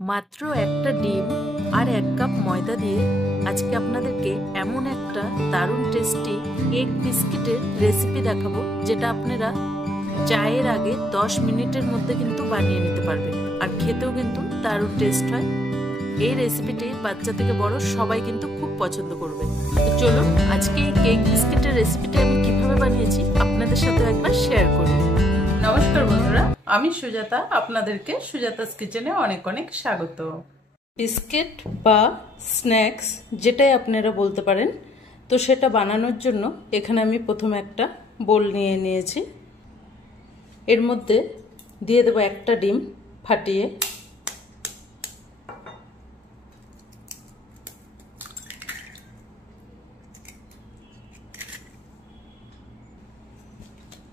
মাত্র একটা ডিম আর 1 কাপ ময়দা দিয়ে আজকে আপনাদেরকে এমন একটা দারুণ টেস্টি এগ বিস্কিটের রেসিপি দেখাবো, যেটা আপনারা চায়ের আগে 10 মিনিটের মধ্যে কিন্তু বানিয়ে নিতে পারবেন। আর খেতেও কিন্তু দারুণ টেস্ট হয়। এই রেসিপিটি বাচ্চা থেকে বড় সবাই কিন্তু খুব পছন্দ করবে। তো চলুন আজকে এই কেক বিস্কিটের রেসিপিটা আমি কিভাবে বানিয়েছি আপনাদের সাথে একবার শেয়ার করি। নমস্কার বন্ধুরা, আমি সুজাতা, আপনাদেরকে সুজাতাস কিচেনে অনেক অনেক স্বাগত। বিস্কিট বা স্ন্যাক্স যেটাই আপনারা বলতে পারেন, তো সেটা বানানোর জন্য এখানে আমি প্রথমে একটা বোল নিয়ে নিয়েছি। এর মধ্যে দিয়ে দেবো একটা ডিম ফাটিয়ে,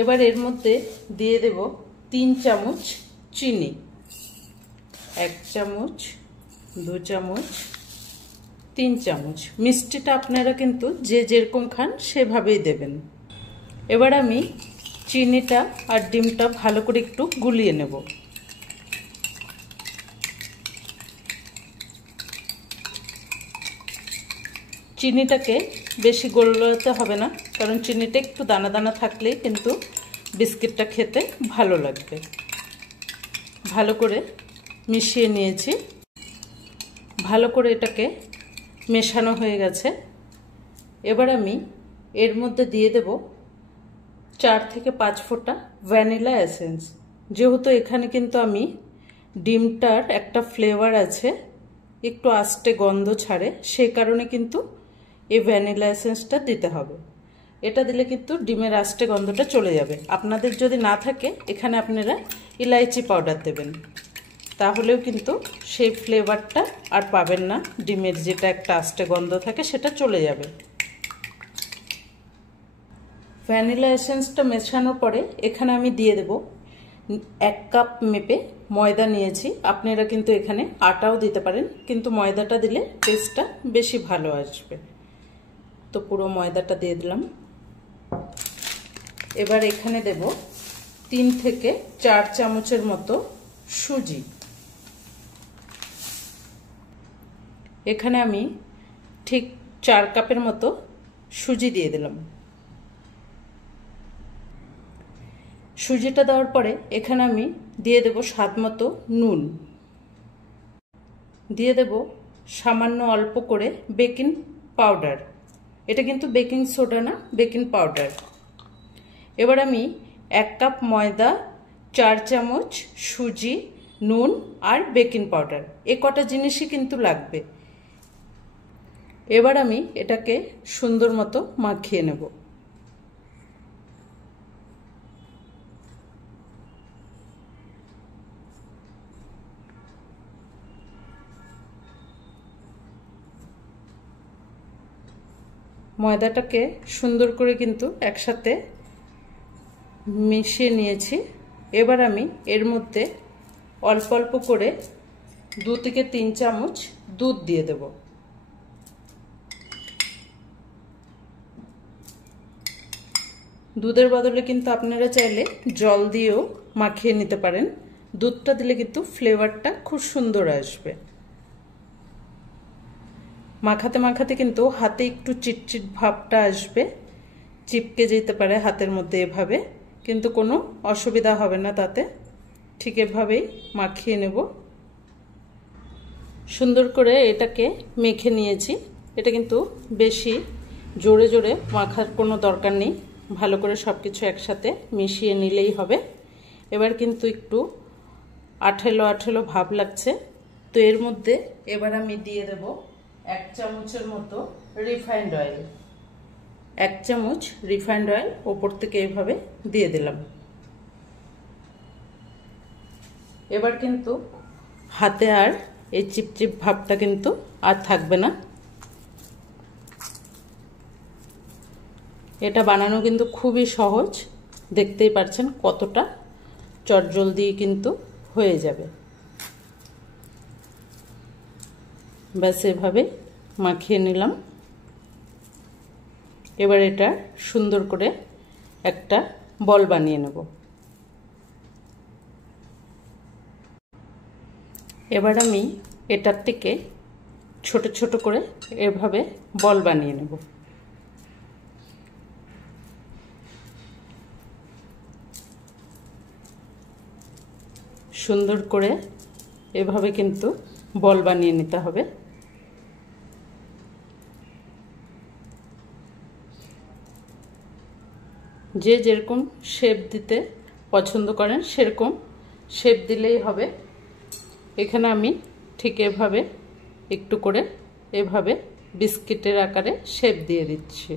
এবার এর মধ্যে দিয়ে দেব 3 চামচ চিনি, 1 চামচ, 2 চামচ, 3 চামচ। মিষ্টিটা আপনারা কিন্তু যে যেরকম খান সেভাবেই দেবেন। এবার আমি চিনিটা আর ডিমটা ভালো করে একটু গুলিয়ে নেব। চিনিটাকে বেশি গলাতে হবে না, কারণ চিনিটা একটু দানা দানা থাকলেই কিন্তু বিস্কিটটা খেতে ভালো লাগবে। ভালো করে মিশিয়ে নিয়েছি। ভালো করে এটাকে মেশানো হয়ে গেছে। এবার আমি এর মধ্যে দিয়ে দেব 4 থেকে 5 ফোঁটা ভ্যানিলা এসেন্স। যেহেতু এখানে কিন্তু আমি ডিমটার একটা ফ্লেভার আছে, একটু আস্তে গন্ধ ছাড়ে, সেই কারণে কিন্তু এই ভ্যানিলা এসেন্সটা দিতে হবে। এটা দিলে কিন্তু ডিমের আস্তে গন্ধটা চলে যাবে। আপনাদের যদি না থাকে এখানে আপনারা ইলাইচি পাউডার দেবেন, তাহলেও কিন্তু সেই ফ্লেভারটা আর পাবেন না। ডিমের যেটা একটা আস্তে গন্ধ থাকে সেটা চলে যাবে। ভ্যানিলা এসেন্সটা মেশানোর পরে এখানে আমি দিয়ে দেব 1 কাপ মেপে ময়দা নিয়েছি। আপনারা কিন্তু এখানে আটাও দিতে পারেন, কিন্তু ময়দাটা দিলে টেস্টটা বেশি ভালো আসবে। তো পুরো ময়দাটা দিয়ে দিলাম। এবার এখানে দেব 3 থেকে 4 চামচের মতো সুজি। এখানে আমি ঠিক 4 কাপের মতো সুজি দিয়ে দিলাম। সুজিটা দেওয়ার পরে এখানে আমি দিয়ে দেব স্বাদ মতো নুন, দিয়ে দেব সামান্য অল্প করে বেকিং পাউডার। এটা কিন্তু বেকিং সোডা না, বেকিং পাউডার। এবার আমি 1 কাপ ময়দা, 4 চামচ সুজি, নুন আর বেকিং পাউডার, এ কটা জিনিসই কিন্তু লাগবে। এবার আমি এটাকে সুন্দর মতো মাখিয়ে নেব। ময়দাটাকে সুন্দর করে কিন্তু একসাথে মিশিয়ে নিয়েছি। এবার আমি এর মধ্যে অল্প অল্প করে 2 থেকে 3 চামচ দুধ দিয়ে দেব। দুধের বদলে কিন্তু আপনারা চাইলে জল দিয়েও মাখিয়ে নিতে পারেন। দুধটা দিলে কিন্তু ফ্লেভারটা খুব সুন্দর আসবে। মাখাতে মাখাতে কিন্তু হাতে একটু চিটচিট ভাবটা আসবে, চিপকে যেতে পারে হাতের মধ্যে। এভাবে কিন্তু কোনো অসুবিধা হবে না তাতে। ঠিক এভাবেই মাখিয়ে নেব। সুন্দর করে এটাকে মেখে নিয়েছি। এটা কিন্তু বেশি জোরে জোরে মাখার কোনো দরকার নেই, ভালো করে সব কিছু একসাথে মিশিয়ে নিলেই হবে। এবার কিন্তু একটু আঠেলো আঠেলো ভাব লাগছে। তো এর মধ্যে এবার আমি দিয়ে দেব 1 চামচের মতো রিফাইন্ড অয়েল। 1 চামচ রিফাইন্ড অয়েল ওপর থেকে এভাবে দিয়ে দিলাম। এবার কিন্তু হাতে আর এই চিপচিপ ভাবটা কিন্তু আর থাকবে না। এটা বানানো কিন্তু খুবই সহজ, দেখতেই পাচ্ছেন কতটা চটজলদি কিন্তু হয়ে যাবে। ব্যাস এভাবে মাখিয়ে নিলাম। এবার এটা সুন্দর করে একটা বল বানিয়ে নেব। এবার আমি এটার থেকে ছোট ছোট করে এভাবে বল বানিয়ে নেব। সুন্দর করে এভাবে কিন্তু বল বানিয়ে নিতে হবে। যে যেরকম শেপ দিতে পছন্দ করেন সেরকম শেপ দিলেই হবে। এখানে আমি ঠিক এভাবে একটু করে এভাবে বিস্কিটের আকারে শেপ দিয়ে দিচ্ছি।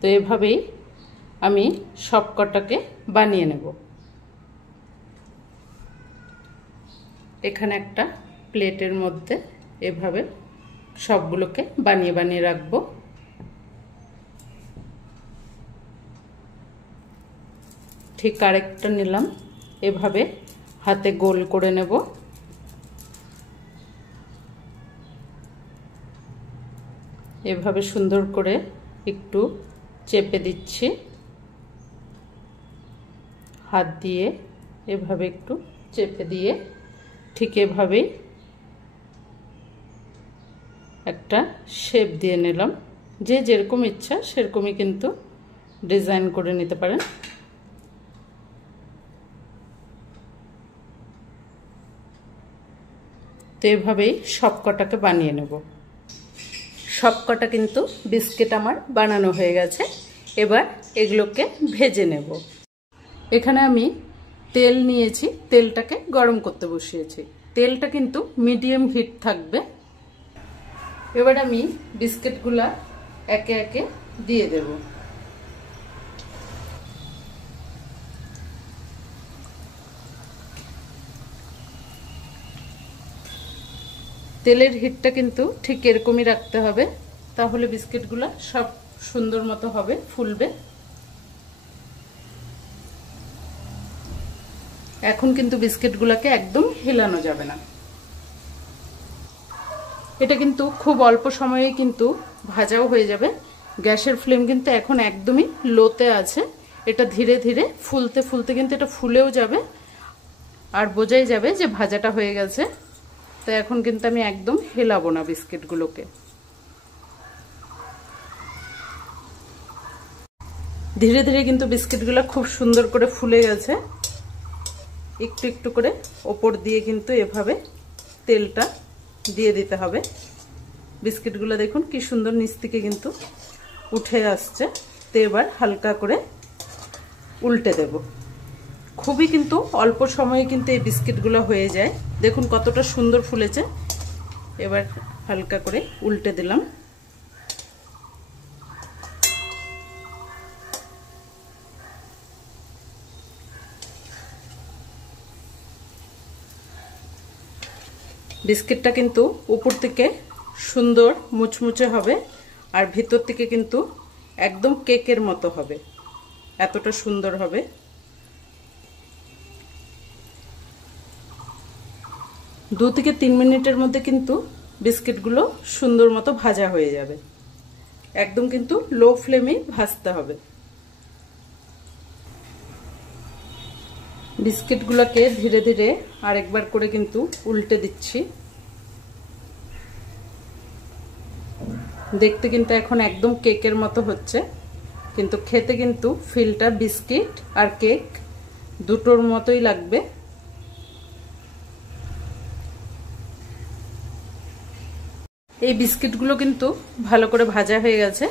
তো এভাবেই আমি সব কটাকে বানিয়ে নেব। এখানে একটা প্লেটের মধ্যে এভাবে সবগুলোকে বানিয়ে বানিয়ে রাখবো। ঠিক আরেকটা নিলাম, এভাবে হাতে গোল করে নেব। এভাবে সুন্দর করে একটু চেপে দিচ্ছি হাত দিয়ে, এভাবে একটু চেপে দিয়ে ঠিক এভাবেই একটা শেপ দিয়ে নিলাম। যে যেরকম ইচ্ছা সেরকমই কিন্তু ডিজাইন করে নিতে পারেন। তো এভাবেই সব কটাকে বানিয়ে নেব। সব কটা কিন্তু বিস্কিট আমার বানানো হয়ে গেছে। এবার এগুলোকে ভেজে নেব। এখানে আমি তেল নিয়েছি, তেলটাকে গরম করতে বসিয়েছি। তেলটা কিন্তু মিডিয়াম হিট থাকবে। এবার আমি বিস্কিটগুলা একে একে দিয়ে দেব। তেলের হিটটা কিন্তু ঠিক এরকমই রাখতে হবে, তাহলে বিস্কিটগুলা সব সুন্দর মতো হবে, ফুলবে। এখন কিন্তু বিস্কিটগুলোকে একদম হিলানো যাবে না। এটা কিন্তু খুব অল্প সময়ে কিন্তু ভাজাও হয়ে যাবে। গ্যাসের ফ্লেম কিন্তু এখন একদমই লোতে আছে। এটা ধীরে ধীরে ফুলতে ফুলতে কিন্তু এটা ফুলেও যাবে আর বোঝাই যাবে যে ভাজাটা হয়ে গেছে। তো এখন কিন্তু আমি একদম হেলাবো না বিস্কিটগুলোকে। ধীরে ধীরে কিন্তু বিস্কিটগুলো খুব সুন্দর করে ফুলে গেছে। একটু একটু করে ওপর দিয়ে কিন্তু এভাবে তেলটা দিয়ে দিতে হবে। বিস্কিটগুলো দেখুন কি সুন্দর নিচ থেকে কিন্তু উঠে আসছে। তো এবার হালকা করে উল্টে দেব। খুবই কিন্তু অল্প সময়ে কিন্তু এই বিস্কিটগুলো হয়ে যায়। দেখুন কতটা সুন্দর ফুলেছে। এবার হালকা করে উল্টে দিলাম। বিস্কিটটা কিন্তু উপর থেকে সুন্দর মুচমুচে হবে আর ভিতর থেকে কিন্তু একদম কেকের মতো হবে, এতটা সুন্দর হবে। 2 থেকে 3 মিনিটের মধ্যে কিন্তু বিস্কিটগুলো সুন্দর মতো ভাজা হয়ে যাবে। একদম কিন্তু লো ফ্লেমে ভাজতে হবে। বিস্কিটগুলোকে ধীরে ধীরে আরেকবার করে কিন্তু উল্টে দিচ্ছি। দেখতে কিন্তু এখন একদম কেকের মতো হচ্ছে, কিন্তু খেতে কিন্তু ফিলটা বিস্কিট আর কেক দুটোর মতোই লাগবে। এই বিস্কিটগুলো কিন্তু ভালো করে ভাজা হয়ে গেছে।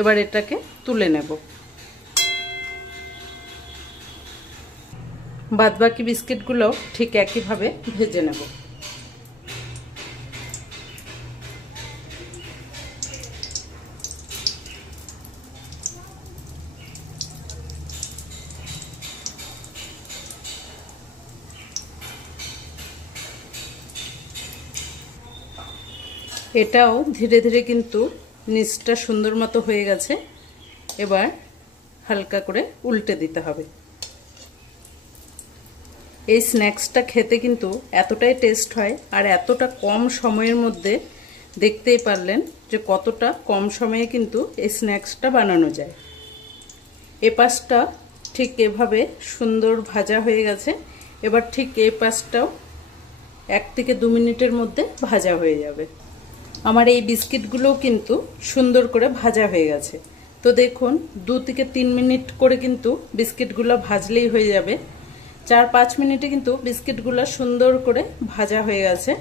এবার এটাকে তুলে নেব। বাদবাকি বিস্কিটগুলো ঠিক একইভাবে ভেজে নেব। এটাও ধীরে ধীরে কিন্তু নিচটা সুন্দর মতো হয়ে গেছে। এবার হালকা করে উল্টে দিতে হবে। এই স্ন্যাক্সটা খেতে কিন্তু এতটাই টেস্ট হয় আর এতটা কম সময়ের মধ্যে দেখতেই পারলেন যে কতটা কম সময়ে কিন্তু এই স্ন্যাক্সটা বানানো যায়। এ পাশটা ঠিক এভাবে সুন্দর ভাজা হয়ে গেছে। এবার ঠিক এই পাশটাও 1 থেকে 2 মিনিটের মধ্যে ভাজা হয়ে যাবে। আমার এই বিস্কিটগুলোও কিন্তু সুন্দর করে ভাজা হয়ে গেছে। তো দেখুন 2 থেকে 3 মিনিট করে কিন্তু বিস্কিটগুলো ভাজলেই হয়ে যাবে। 4-5 মিনিটে কিন্তু বিস্কিটগুলো সুন্দর করে ভাজা হয়ে গেছে।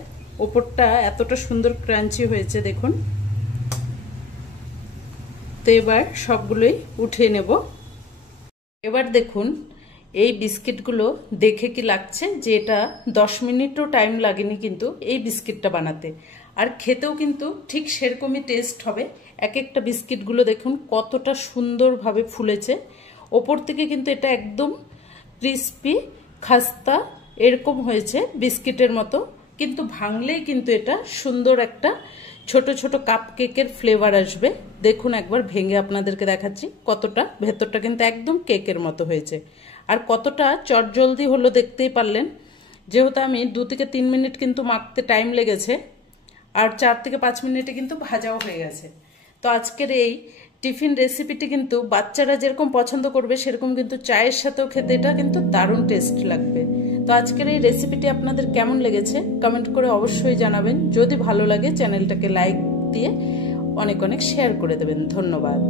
ওপরটা এতটা সুন্দর ক্রাঞ্চি হয়েছে দেখুন। তো এবার সবগুলোই উঠিয়ে নেব। এবার দেখুন এই বিস্কিটগুলো দেখে কি লাগছে যে এটা 10 মিনিটও টাইম লাগেনি কিন্তু এই বিস্কিটটা বানাতে, আর খেতেও কিন্তু ঠিক সেরকমই টেস্ট হবে। এক একটা বিস্কিটগুলো দেখুন কতটা সুন্দরভাবে ফুলেছে। ওপর থেকে কিন্তু এটা একদম ক্রিস্পি খাস্তা এরকম হয়েছে বিস্কিটের মতো, কিন্তু ভাঙলেই কিন্তু এটা সুন্দর একটা ছোট ছোট কাপ কেকের ফ্লেভার আসবে। দেখুন একবার ভেঙে আপনাদেরকে দেখাচ্ছি কতটা ভেতরটা কিন্তু একদম কেকের মতো হয়েছে, আর কতটা চটজলদি হলো দেখতেই পারলেন। যেহেতু আমি 2 থেকে 3 মিনিট কিন্তু মাখতে টাইম লেগেছে, আর 4 থেকে 5 মিনিটে কিন্তু ভাজাও হয়ে গেছে। তো আজকের এই টিফিন রেসিপিটি কিন্তু বাচ্চারা যেরকম পছন্দ করবে সেরকম কিন্তু চায়ের সাথেও খেতে এটা কিন্তু দারুণ টেস্ট লাগবে। তো আজকের এই রেসিপিটি আপনাদের কেমন লেগেছে কমেন্ট করে অবশ্যই জানাবেন। যদি ভালো লাগে চ্যানেলটাকে লাইক দিয়ে অনেক অনেক শেয়ার করে দেবেন। ধন্যবাদ।